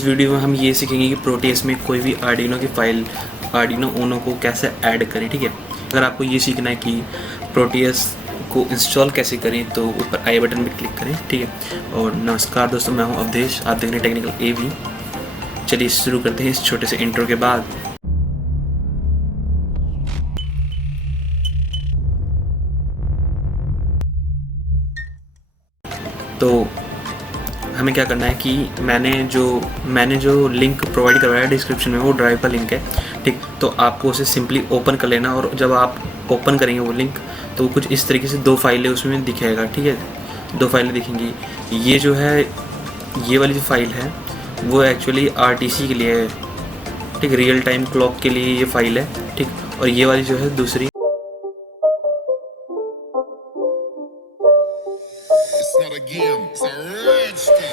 इस वीडियो में हम ये सीखेंगे कि प्रोटेस में कोई भी आर्डिनो की फाइल आर्डिनो ओनो को कैसे ऐड करें। ठीक है, अगर आपको ये सीखना है कि प्रोटेस को इंस्टॉल कैसे करें तो ऊपर आई बटन पर क्लिक करें। ठीक है, और नमस्कार दोस्तों, मैं हूं अवधेश, आप देख रहे हैं टेक्निकल एवी। चलिए शुरू करते हैं इस छोटे से इंट्रो के बाद। तो हमें क्या करना है कि मैंने जो लिंक प्रोवाइड करवाया है डिस्क्रिप्शन में, वो ड्राइव का लिंक है। ठीक, तो आपको उसे सिंपली ओपन कर लेना, और जब आप ओपन करेंगे वो लिंक तो कुछ इस तरीके से दो फाइलें उसमें दिखेगा। ठीक है, दो फाइलें दिखेंगी। ये जो है, ये वाली जो फाइल है वो एक्चुअली आरटीसी के लिए है। ठीक, रियल टाइम क्लॉक के लिए ये फाइल है। ठीक, और ये वाली जो है दूसरी, It's not a game, it's a rich thing.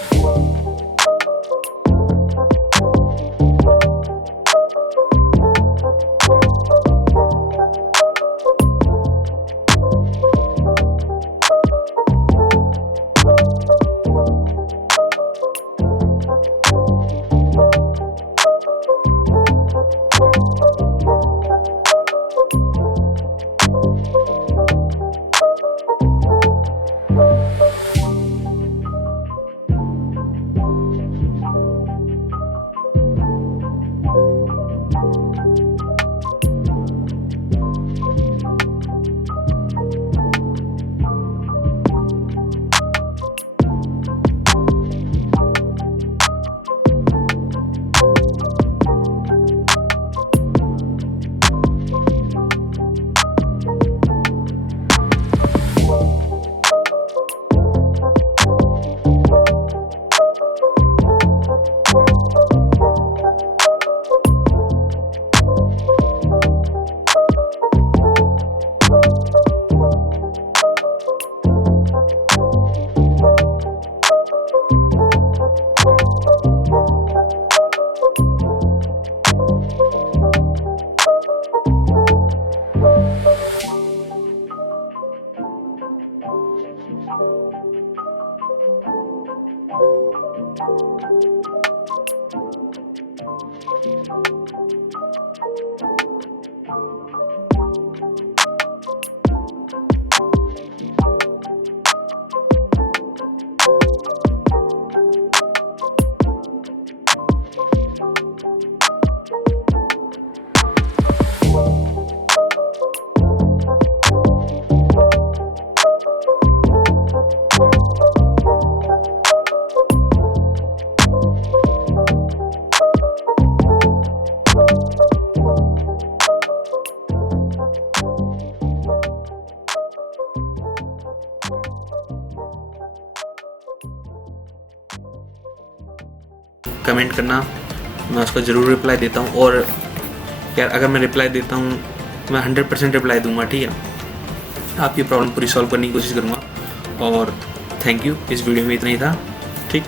Comment करना, मैं उसका ज़रूर रिप्लाई देता हूँ। और यार, अगर मैं रिप्लाई देता हूँ मैं 100% रिप्लाई दूंगा। ठीक है, आपकी प्रॉब्लम पूरी सॉल्व करने की कोशिश करूँगा। और थैंक यू, इस वीडियो में इतना ही था। ठीक।